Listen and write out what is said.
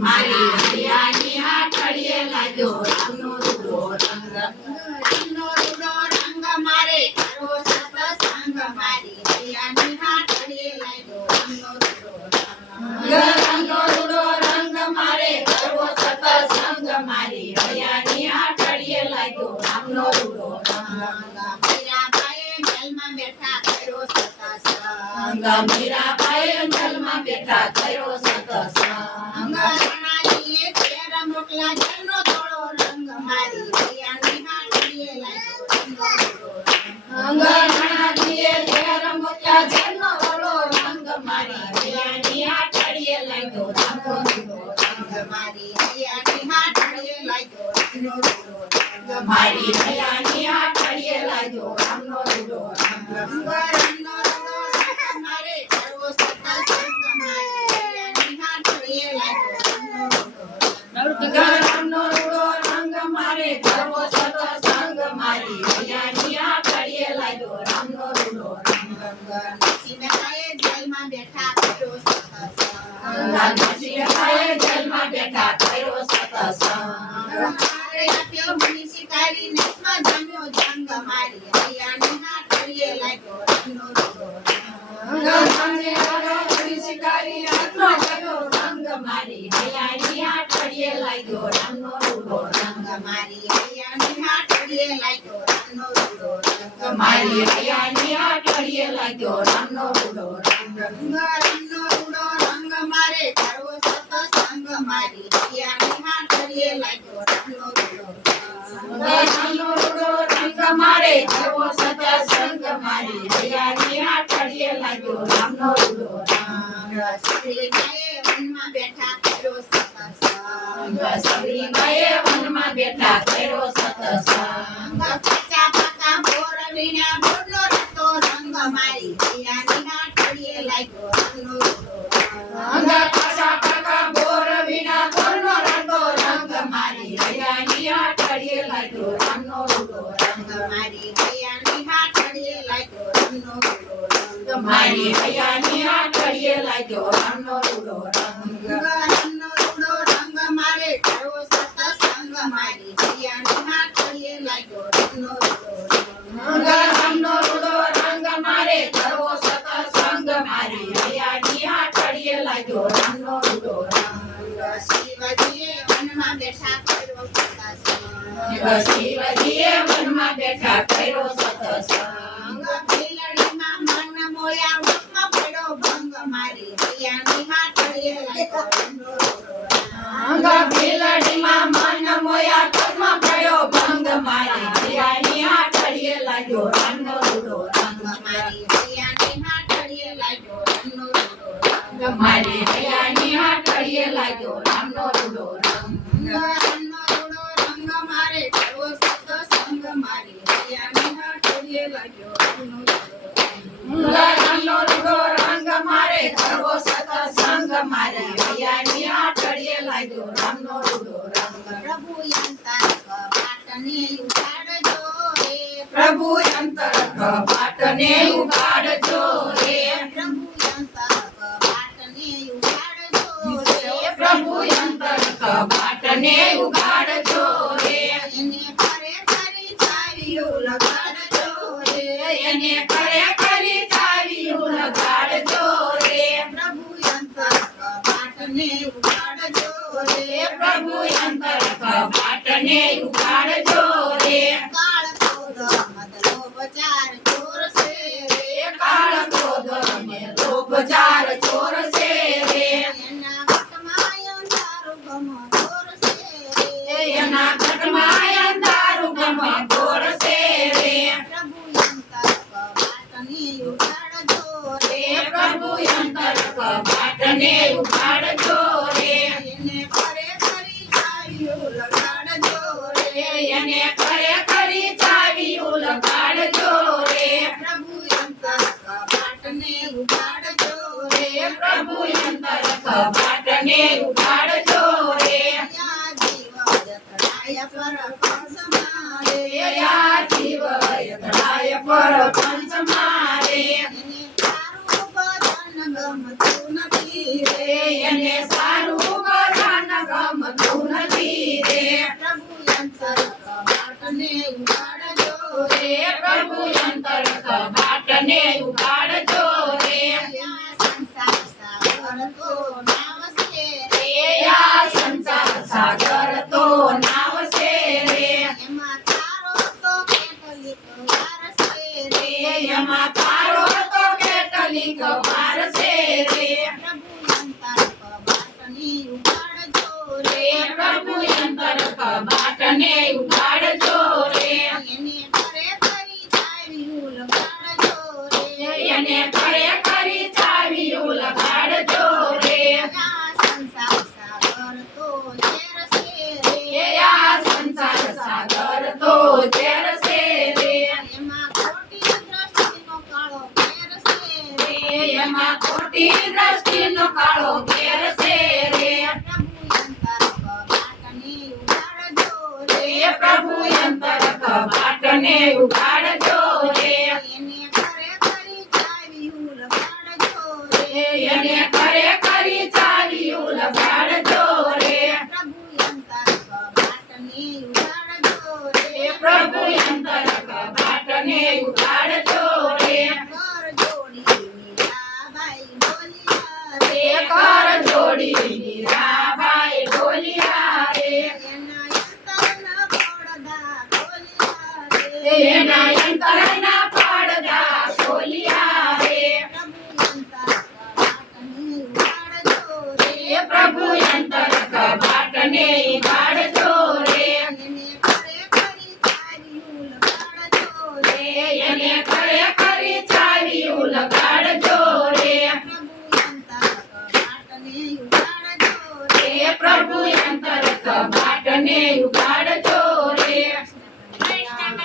મારી હૈયાની હાથડીએ લાગ્યો રામનો રૂડો રંગ રંગનો રૂડો રંગ મારે કરવો સત્સંગ મારી હૈયાની હાથડીએ લાગ્યો રામનો રૂડો રંગનો રૂડો રંગ મારે કરવો સત્સંગ મારી હૈયાની હાથડીએ લાગ્યો રામનો રૂડો મીરાબાઈએ જેલમાં બેઠા કર્યો સત્સંગ મીરાબાઈએ જેલમાં બેઠા કર્યો સત્સંગ રાણાજીએ ઘેર મોકલા જેલનો થોડો રંગ મારી હૈયાની હાથડીએ લાગ્યો રાણાજીએ ઘેર મોકલા જેલનો થોડો રંગ મારી હૈયાની હાથડીએ લાગ્યો રામનો રૂડો મારી હૈયાની હાથડીએ લાગ્યો રામનો રૂડો મારી હૈયાની હાથડીએ લાગ્યો રામનો રૂડો રંગનો રૂડો રંગ મારે કરવો સત્સંગ મારી હૈયાની હાથડીએ લાગ્યો રામનો રૂડો રંગ મારે કરવો સત્સંગ મારી હૈયાની હાથડીએ લાગ્યો રામનો રૂડો નરસિંહભાઈએ જેલમાં બેઠા કર્યો સત્સંગ નરસિંહભાઈએ જેલમાં બેઠા કર્યો સત્સંગ મારે આપ્યો મુનિ શિકારી નેતમાં જમ્યો જંગ મારી હૈયાની હાથડીએ લાગ્યો રામનો રૂડો શિકારી હાથનો કર્યો રંગ મારી હૈયાની હાથડીએ લાગ્યો રામનો રૂડો મારી હૈયાની હાથડીએ લાગ્યો રામનો રૂડો મારી હૈયાની હાથડીએ લાગ્યો રામનો રૂડો રંગનો રૂડો રંગ મારે કરવો સત્સંગ મારી હૈયાની હાથડીએ લાગ્યો રામનો રૂડો રામનો રૂડો રંગ મારે કરવો સત્સંગ મારી હૈયાની હાથડીએ લાગ્યો રામનો રૂડો સબરીબાઈએ વનમાં બેઠા કર્યો સત્સંગ સબરીબાઈએ વનમાં બેઠા કર્યો સત્સંગ કાચા પાકા બોર વીણા બોરનો રતો રંગ મારી હૈયાની હાથડીએ લાગ્યો રામનો રૂડો કાચા પાકા બોર વિના બોરનો રંગો રંગ મારી હૈયાની હાથડીએ લાગ્યો રામનો રૂડો મારી હૈયાની હાથડીએ લાગ્યો રામનો રૂડો મારી હૈયાની હાથડીએ લાગ્યો રામનો રૂડો રંગનો રૂડો રંગ મારે કરવો સત્સંગ મારી હૈયાની હાથડીએ લાગ્યો રામનો રૂડો રામનો રૂડો રંગ મારે કરવો સત્સંગ મારી હૈયાની હાથડીએ લાગ્યો રામનો રૂડો શિવજીએ વનમાં બેઠા કર્યો સત્સંગ શિવજીએ વનમાં બેઠા કર્યો સત્સંગ ભીલડીમાં મન મોયા વનમાં પડ્યો ભંગ મારી હૈયાની હાથડીએ લાગ્યો રામનો રૂડો ભીલડીમાં મન મોયા પગમાં પડ્યો ભંગ મારી હૈયાની હાથડીએ લાગ્યો રામનો રૂડો મારી હૈયાની હાથડીએ લાગ્યો રામનો રૂડો મારી હૈયાની હાથડીએ લાગ્યો રામનો રૂડો રંગનો રૂડો રંગ મારે કરવો સત્સંગ મારી હૈયાની હાથડીએ લાગ્યો રામનો રૂડો રામનો રૂડો રંગ મારે કરવો સત્સંગ મારી હૈયાની હાથડીએ લાગ્યો રામનો રૂડો પ્રભુ અંતર કપાટને ઉગાડજો રે પ્રભુ અંતર કપાટને ઉગાડજો રે પ્રભુ અંતર કપાટને ઉગાડજો રે પ્રભુ અંતર કપાટને ઉગાડજો રે એને કરે કરી ચાવીઓ લગાડજો રે એને કરે કરી ચાવીઓ લગાડજો રે પ્રભુ અંતર કપાટને ઉગાડજો રે પ્રભુ અંતર કપાટને ઉગાડજો રે કાળ ક્રોધ મદલો બજાર ચોર છે રે કાળ ક્રોધ અને લોભ ચાર ચોર છે રે એના ઘટમાં અંધારું ગમ ચોર છે રે એના ઘટમાં અંધારું ગમ ઘોર છે રે પ્રભુ અંતર કપાટને ઉગાડજો રે પ્રભુ અંતર કપાટને ઉગાડજો રે એને કરે કરી ચાવીઓ લગાડજો રે એને કરે કરી ચાવીઓ લગાડજો રે પ્રભુ અંતર કપાટને ઉગાડજો રે પ્રભુ અંતર કપાટને ઉગાડજો રે યા જીવ જતરાય પર પંચમારે યા જીવ યતરાય પર પંચ મારે એને તારું ભજન ગમતું નથી રે એને સારું ભજન ઉગાડજો રે સંસાર સાગર તો નાવશે રે આ સંસાર સાગર તો નાવશે રે એમાં તારો તો કેટલીક વારસે રે એમાં તારો તો કેટલીક વારસે રે પ્રભુ અંતર કબાટને ઉગાડજો રે પ્રભુ અંતર કબાટને ઉગાડજો રે એને ઘરે કરી ચાવ્યું લગાડજો રે એને ઘરે કરી ચાવ્યું લગાડજો રે આ સંસાર સાગર તો ઝેરશે રે આ સંસાર સાગર તો ઝેરશે રે એમાં ખોટી દ્રષ્ટિનો કાળો ફેરશે રે એમાં ખોટી દ્રષ્ટિનો કાળો ઘેર છે રે પ્રભુ અંતર કબાટને ઉગાડજો રે એ પ્રભુ અંતર એને ઘરે કરી ચાવ્યું લગાડજો રે એને ઘરે કરી ચાવ્યું લગાડજો રે એ પ્રભુ અંતર એ પ્રભુ અંતર કબાટને ઉગાડજો રે ઘર જોડી મીરાબાઈ બોલ્યા રે ઘર જોડી મીરાબાઈ બોલ્યા રે એના અંતરના પડદા ખોલ્યા રે એ પ્રભુ અંતર કબાટને ઉગાડજો રે એ પ્રભુ અંતર કબાટને ઉગાડજો રે એને ઘરે કરી ચાવ્યું લગાડજો રે પ્રભુ અંતર કબાટને ઉગાડજો રે એ પ્રભુ અંતર કબાટને ઉગાડજો